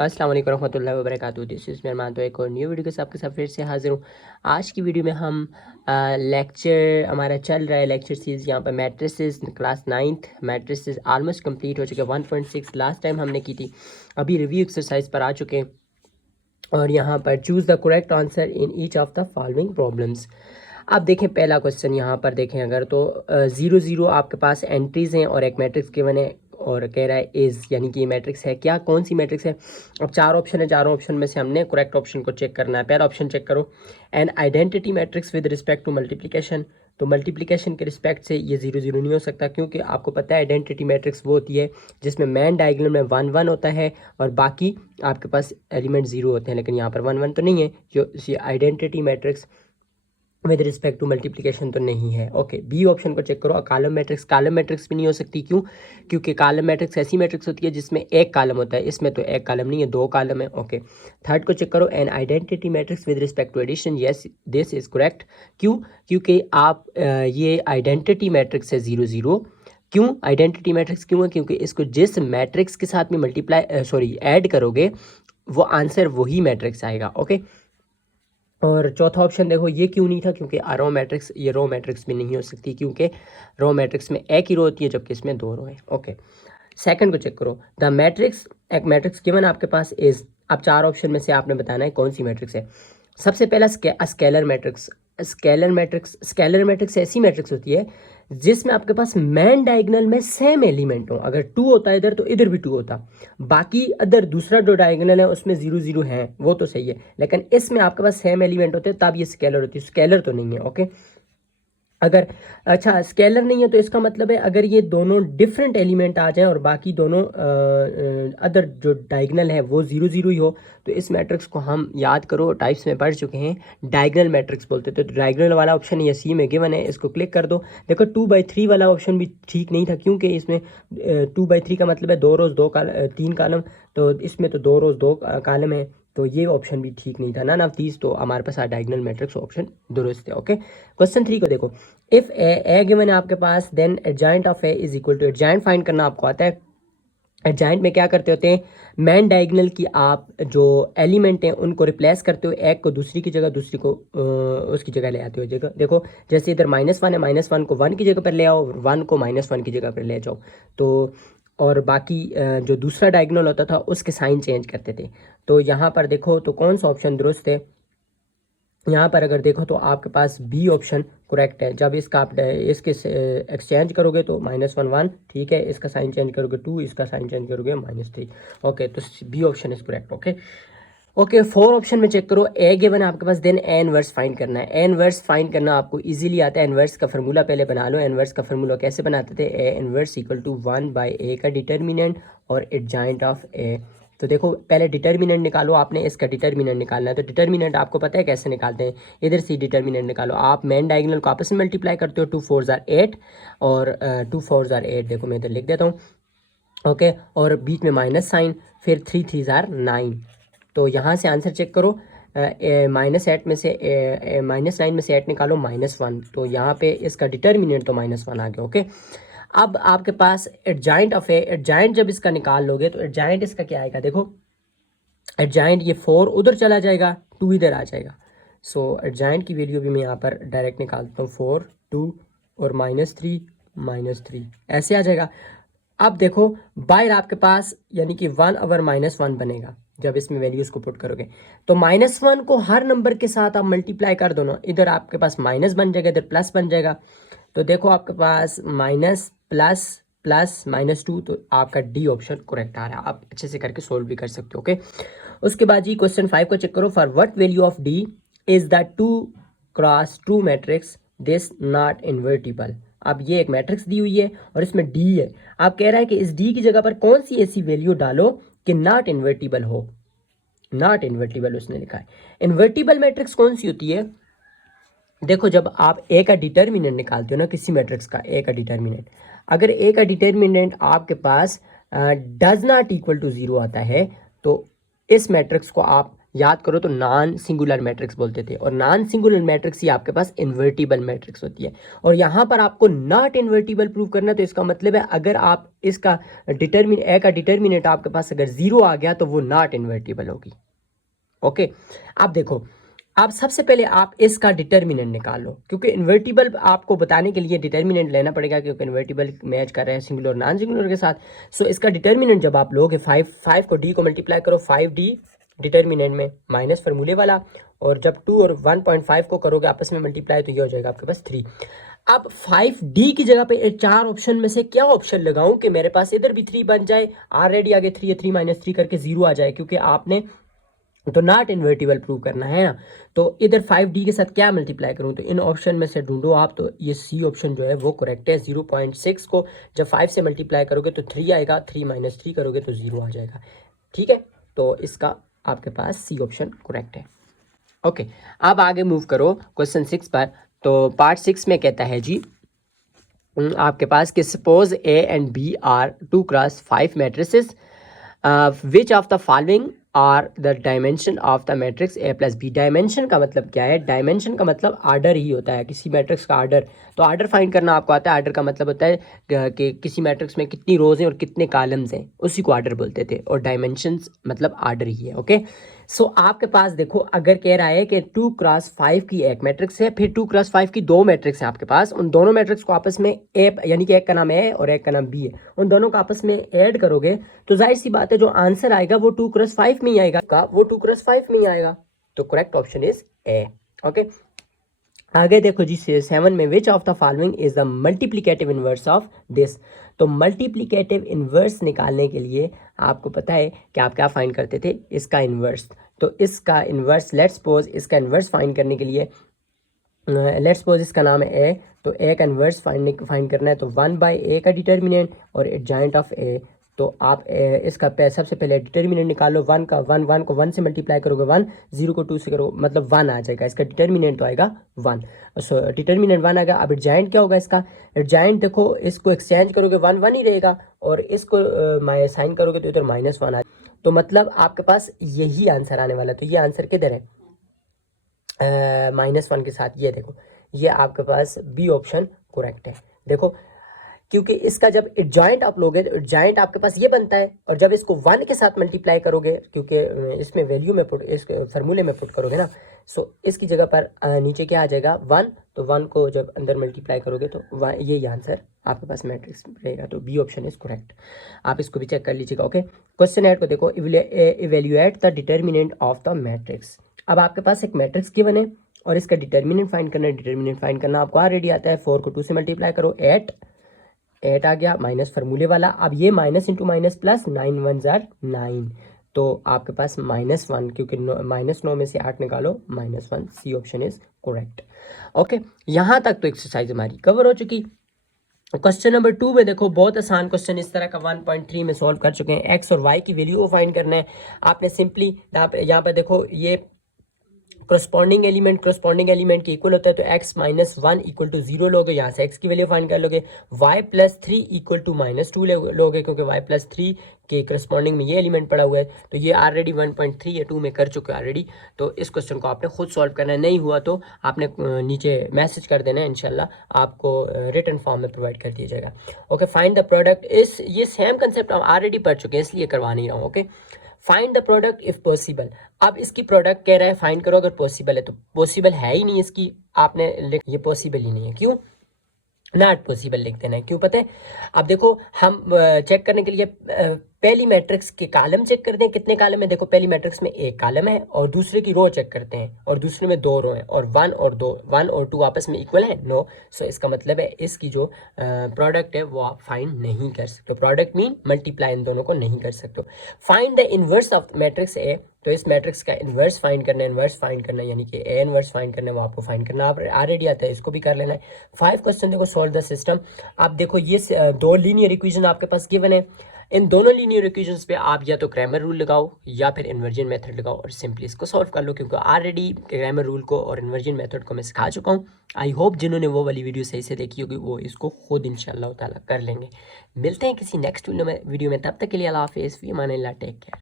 अस्सलाम वालेकुम रहमतुल्लाहि व बरकातुहू। दिस इज़ मेहमान तो एक और न्यू वीडियो के साथ आपके साथ फिर से हाजिर हूँ। आज की वीडियो में हम लेक्चर हमारा चल रहा है, लेक्चर सीरीज़ यहाँ पर matrices class 9th matrices almost complete हो चुके हैं। 1.6 लास्ट टाइम हमने की थी, अभी रिव्यू एक्सरसाइज पर आ चुके हैं और यहाँ पर choose the correct answer in each of the following problems. अब देखें पहला क्वेश्चन यहाँ पर देखें अगर तो 0 0 आपके पास एंट्रीज़ हैं और एक मैट्रिक्स गिवन है और कह रहा है इज़, यानी कि ये मैट्रिक्स है क्या, कौन सी मैट्रिक्स है। अब चार ऑप्शन है, चारों ऑप्शन में से हमने करेक्ट ऑप्शन को चेक करना है। पहला ऑप्शन चेक करो, an identity matrix with respect to multiplication. तो मल्टीप्लिकेशन के रिस्पेक्ट से ये 0 0 नहीं हो सकता, क्योंकि आपको पता है आइडेंटिटी मैट्रिक्स वो होती है जिसमें मैन डायगोनल में 1 1 होता है और बाकी आपके पास एलिमेंट 0 होते हैं, लेकिन यहाँ पर 1 1 तो नहीं है। जो identity matrix with respect to multiplication तो नहीं है। ओके, बी ऑप्शन को चेक करो, कॉलम मैट्रिक्स भी नहीं हो सकती। क्यों? क्योंकि कॉलम मैट्रिक्स ऐसी मैट्रिक्स होती है जिसमें एक कॉलम होता है, इसमें तो एक कॉलम नहीं है, दो कॉलम है। ओके, थर्ड को चेक करो, an identity matrix with respect to addition. Yes, this is correct. क्यों? क्योंकि आप ये आइडेंटिटी मैट्रिक्स है 0 0। क्यों आइडेंटिटी मैट्रिक्स क्यों है? क्योंकि इसको जिस मैट्रिक्स के साथ में ऐड करोगे वो आंसर वही मैट्रिक्स आएगा। ओके, और चौथा ऑप्शन देखो, ये क्यों नहीं था? क्योंकि रो मैट्रिक्स, ये रो मैट्रिक्स भी नहीं हो सकती, क्योंकि रो मैट्रिक्स में एक ही रो होती है जबकि इसमें दो रो है। ओके, सेकंड को चेक करो, द मैट्रिक्स, एक मैट्रिक्स गिवन आपके पास इज। अब चार ऑप्शन में से आपने बताना है कौन सी मैट्रिक्स है। सबसे पहला स्केलर मैट्रिक्स। स्केलर मैट्रिक्स ऐसी मैट्रिक्स होती है जिसमें आपके पास मैन डायगोनल में सेम एलिमेंट हो। अगर 2 होता है इधर तो इधर भी 2 होता, बाकी अदर दूसरा जो डायगोनल है उसमें 0 0 है, वो तो सही है, लेकिन इसमें आपके पास सेम एलिमेंट होते हैं तब ये स्केलर होती है। स्केलर तो नहीं है। ओके, अगर अच्छा स्केलर नहीं है तो इसका मतलब है अगर ये दोनों डिफरेंट एलिमेंट आ जाएं और बाकी दोनों अदर जो डायगोनल है वो 0 0 ही हो, तो इस मैट्रिक्स को हम याद करो टाइप्स में पढ़ चुके हैं, डायगोनल मैट्रिक्स बोलते थे। तो डायगोनल वाला ऑप्शन ये सी में गिवन है, इसको क्लिक कर दो। देखो 2/3 वाला ऑप्शन भी ठीक नहीं था, क्योंकि इसमें 2/3 का मतलब है 2 रोज 3 कॉलम, तो इसमें तो 2 रोज 2 कॉलम है, तो ये ऑप्शन भी ठीक नहीं था ना 30। तो हमारे पास डायगोनल मैट्रिक्स ऑप्शन दुरुस्त है। ओके, क्वेश्चन 3 को देखो, इफ ए गिवन है आपके पास, then adjoint of A is equal to, adjoint find करना आपको आता है। एडजॉइंट में क्या करते होते हैं, मैन डायगोनल की आप जो एलिमेंट हैं उनको रिप्लेस करते हो, एक को दूसरी की जगह, दूसरी को उसकी जगह ले आते हो। जगह देखो, जैसे इधर -1 है, -1 को 1 की जगह पर ले आओ, 1 को -1 की जगह पर ले जाओ। तो और बाकी जो दूसरा डायगोनल होता था उसके साइन चेंज करते थे। तो यहाँ पर देखो तो कौन सा ऑप्शन दुरुस्त है? यहाँ पर अगर देखो तो आपके पास बी ऑप्शन करेक्ट है। जब इसका आप इसके एक्सचेंज करोगे तो -1 1, ठीक है, इसका साइन चेंज करोगे 2, इसका साइन चेंज करोगे -3। ओके, तो B option is correct. Okay okay, 4 option में चेक करो, ए गिवन है आपके पास, देन ए इनवर्स फाइंड करना है। ए इनवर्स फाइंड करना आपको इजीली आता है। इनवर्स का फार्मूला पहले बना लो। इनवर्स का फार्मूला कैसे बनाते थे? A inverse equal to 1/a का डिटर्मिनेंट और एडजॉइंट ऑफ ए। तो देखो पहले डिटर्मिनेंट निकालो, आपने इसका डिटर्मिनेंट निकालना है। तो डिटर्मिनेंट आपको पता है कैसे निकालते हैं, इधर से डिटर्मिनेंट निकालो। आप मेन डायगोनल को आपस में मल्टीप्लाई करते हो, 2 4 ज़ार 8 और 2 4 ज़ार 8, देखो मैं इधर लिख देता हूँ। ओके, और बीच में माइनस साइन, फिर 3 3 ज़ार 9। तो यहाँ से आंसर चेक करो, -8 में से -9 में से 8 निकालो, -1। तो यहाँ पे इसका डिटर्मिनेंट तो -1 आ गया। ओके, अब आपके पास एडजॉइंट ऑफ ए, एडजॉइंट जब इसका निकाल लोगे तो एडजॉइंट इसका क्या आएगा? देखो एडजॉइंट ये 4 उधर चला जाएगा, 2 इधर आ जाएगा। सो एडजॉइंट की वैल्यू भी मैं यहाँ पर डायरेक्ट निकालता हूँ, 4 2 और -3 ऐसे आ जाएगा। अब देखो बाहर आपके पास यानी कि 1/-1 बनेगा जब इसमें वैल्यूज को पुट करोगे। तो -1 को हर नंबर के साथ आप मल्टीप्लाई कर दो ना, इधर आपके पास माइनस बन जाएगा, इधर प्लस बन जाएगा। तो देखो आपके पास माइनस प्लस प्लस -2, तो आपका डी ऑप्शन करेक्ट आ रहा है। आप अच्छे से करके सोल्व भी कर सकते हो। ओके, उसके बाद जी क्वेश्चन 5 को चेक करो, for what value of D is the 2x2 matrix this not invertible. अब ये एक मैट्रिक्स दी हुई है और इसमें डी है, आप कह रहा है कि इस डी की जगह पर कौन सी ऐसी वैल्यू डालो कि नॉट इन्वर्टिबल हो। नॉट इन्वर्टिबल उसने लिखा है। इन्वर्टिबल मैट्रिक्स कौन सी होती है? देखो जब आप ए का डिटर्मिनेंट निकालते हो ना किसी मैट्रिक्स का, ए का डिटर्मिनेंट, अगर ए का डिटर्मिनेंट आपके पास डज नॉट इक्वल टू 0 आता है तो इस मैट्रिक्स को आप याद करो तो नॉन सिंगुलर मैट्रिक्स बोलते थे, और नॉन सिंगुलर मैट्रिक्स ही आपके पास इन्वर्टिबल मैट्रिक्स होती है। और यहाँ पर आपको नॉट इन्वर्टिबल प्रूव करना, तो इसका मतलब है अगर आप इसका ए का डिटर्मिनेंट आपके पास अगर 0 आ गया तो वो नॉट इन्वर्टिबल होगी। ओके, अब देखो, आप सबसे पहले आप इसका डिटर्मिनेंट निकाल लो, क्योंकि इन्वर्टिबल आपको बताने के लिए डिटर्मिनेंट लेना पड़ेगा, क्योंकि इन्वर्टिबल मैच कर रहे हैं सिंगुलर और नॉन सिंगुलर के साथ। सो इसका डिटर्मिनेंट जब आप लोगे 5 को डी को मल्टीप्लाई करो 5d डिटर्मिनेंट में माइनस फार्मूले वाला, और जब 2 और 1.5 को करोगे आपस में मल्टीप्लाई तो ये हो जाएगा आपके पास 3। अब 5d की जगह पे 4 ऑप्शन में से क्या ऑप्शन लगाऊं कि मेरे पास इधर भी 3 बन जाए, ऑलरेडी आगे 3 है, 3 माइनस 3 करके 0 आ जाए, क्योंकि आपने तो नॉट इन्वर्टिबल प्रूव करना है ना। तो इधर 5d के साथ क्या मल्टीप्लाई करूं, तो इन ऑप्शन में से ढूंढो आप, तो ये सी ऑप्शन जो है वो करेक्ट है। 0.6 को जब 5 से मल्टीप्लाई करोगे तो 3 आएगा, 3 माइनस 3 करोगे तो 0 आ जाएगा। ठीक है, तो इसका आपके पास सी ऑप्शन करेक्ट है। ओके, अब आगे मूव करो क्वेश्चन 6 पर। तो पार्ट 6 में कहता है जी आपके पास कि suppose A and B are 2x5 matrices, which of the following are the dimension of the matrix A plus B. Dimension का मतलब क्या है? डायमेंशन का मतलब आर्डर ही होता है, किसी मैट्रिक्स का आर्डर। तो आर्डर फाइंड करना आपको आता है। आर्डर का मतलब होता है कि किसी मैट्रिक्स में कितनी रोज हैं और कितने कॉलम्स हैं, उसी को आर्डर बोलते थे, और डायमेंशंस मतलब आर्डर ही है। ओके, सो आपके पास देखो, अगर कह रहा है कि 2x5 की एक मैट्रिक्स है, फिर 2x5 की 2 मैट्रिक्स है आपके पास, उन दोनों मैट्रिक्स को आपस में ए, यानी कि एक का नाम ए और एक का नाम बी है, उन दोनों को आपस में ऐड करोगे तो जाहिर सी बात है जो आंसर आएगा वो 2x5 में ही आएगा, वो 2x5 में ही आएगा। तो correct option is a. Okay, आगे देखो जी 7 में, विच of the following is the multiplicative inverse of this. तो मल्टीप्लिकेटिव इनवर्स निकालने के लिए आपको पता है कि आप क्या फाइंड करते थे, इसका इनवर्स। तो इसका इनवर्स, लेट्स सपोज इसका इनवर्स फाइंड करने के लिए, लेट्स सपोज इसका नाम है ए, तो ए का इनवर्स फाइंड करना है, तो 1/a का डिटर्मिनेंट और एडजॉइंट ऑफ ए। तो आप इसका सबसे पहले डिटर्मिनेंट निकालो, 1 का, 1 को 1 से मल्टीप्लाई करोगे 1, 0 को 2 से करोगे मतलब 1 आ जाएगा, इसका डिटर्मिनेंट तो आएगा 1। सो डिटर्मिनेंट 1 आ गया। अब एडजॉइंट क्या होगा इसका? एडजॉइंट देखो, इसको एक्सचेंज करोगे 1 1 ही रहेगा, और इसको साइन करोगे तो इधर -1 आ, तो मतलब आपके पास यही आंसर आने वाला है। तो ये आंसर किधर है? -1 के साथ, ये देखो, ये आपके पास बी ऑप्शन करेक्ट है। देखो, क्योंकि इसका जब एडजॉइंट आप लोगे तो एडजॉइंट आपके पास ये बनता है, और जब इसको 1 के साथ मल्टीप्लाई करोगे, क्योंकि इसमें वैल्यू में पुट, इस फार्मूले में पुट करोगे ना, सो इसकी जगह पर नीचे क्या आ जाएगा 1, तो 1 को जब अंदर मल्टीप्लाई करोगे तो यही आंसर आपके पास मैट्रिक्स रहेगा। तो बी ऑप्शन इज करेक्ट, आप इसको भी चेक कर लीजिएगा। ओके, क्वेश्चन 8 को देखो, evaluate the determinant of the matrix. अब आपके पास एक मैट्रिक्स गिवन है और इसका डिटर्मिनेंट फाइंड करना है। डिटर्मिनेंट फाइंड करना आपको ऑलरेडी आता है, 4 को 2 से मल्टीप्लाई करो, 8 आ गया, माइनस फार्मूले वाला। अब ये minus into minus plus, 9 1 jar 9, तो आपके पास -1, क्योंकि -9 में से 8 निकालो, -1, C option is correct. Okay, यहाँ तक तो एक्सरसाइज हमारी कवर हो चुकी। क्वेश्चन नंबर 2 में देखो, बहुत आसान क्वेश्चन इस तरह का 1.3 में सॉल्व कर चुके हैं। एक्स और वाई की वैल्यू को फाइंड करना है आपने। सिंपली यहाँ पर देखो, ये करस्पॉन्डिंग एलिमेंट के इक्वल होता है, तो x -1 इक्वल टू 0 लोगे, यहाँ से x की वैल्यू फाइंड कर लोगे। y +3 इक्वल टू -2 लोगे, क्योंकि y +3 के करस्पॉन्डिंग में ये एलिमेंट पड़ा हुआ है। तो ये ऑलरेडी 1.3 या 2 में कर चुके हैं ऑलरेडी। तो इस क्वेश्चन को आपने खुद सॉल्व करना है, नहीं हुआ तो आपने नीचे मैसेज कर देना है, इंशाल्लाह आपको रिटन फॉर्म में प्रोवाइड कर दिया जाएगा। ओके, फाइंड द प्रोडक्ट इस, ये सेम कंसेप्ट हम ऑलरेडी पढ़ चुके हैं, इसलिए करवा नहीं रहा हूँ। Okay, find the product if possible. अब इसकी प्रोडक्ट कह रहा है फाइंड करो अगर पॉसिबल है, तो पॉसिबल है ही नहीं इसकी, आपने ये पॉसिबल ही नहीं है। क्यों? नॉट पॉसिबल लिख देना है। क्यों पता है? अब देखो, हम चेक करने के लिए पहली मैट्रिक्स के कॉलम चेक करते हैं, कितने कॉलम है। देखो, पहली मैट्रिक्स में एक कॉलम है, और दूसरे की रो चेक करते हैं, और दूसरे में 2 रो हैं, और 1 और 2 आपस में इक्वल है, नो। सो इसका मतलब है इसकी जो प्रोडक्ट है वो आप फाइंड नहीं कर सकते। प्रोडक्ट मीन मल्टीप्लाई इन दोनों को नहीं कर सकते। Find the inverse of matrix A, तो इस मैट्रिक्स का इन्वर्स फाइंड करना है, यानी कि ए इन्वर्स फाइंड करना है, वो आपको फाइंड करना आप ऑलरेडी आता है, इसको भी कर लेना है। 5 क्वेश्चन देखो, सॉल्व द सिस्टम। आप देखो, ये 2 लीनियर इक्वेशन आपके पास गिवन है। इन दोनों लीनियर इक्वेशंस पे आप या तो क्रैमर रूल लगाओ या फिर इन्वर्जन मेथड लगाओ, और सिंपली इसको सॉल्व कर लो, क्योंकि ऑलरेडी क्रैमर रूल को और इन्वर्जन मेथड को मैं सिखा चुका हूँ। आई होप जिन्होंने वो वाली वीडियो सही से देखी होगी वो इसको खुद इंशाल्लाह ताला कर लेंगे। मिलते हैं किसी नेक्स्ट वीडियो में, तब तक के लिए अल्लाह हाफिज़, फ़ी अमान अल्लाह, टेक केयर।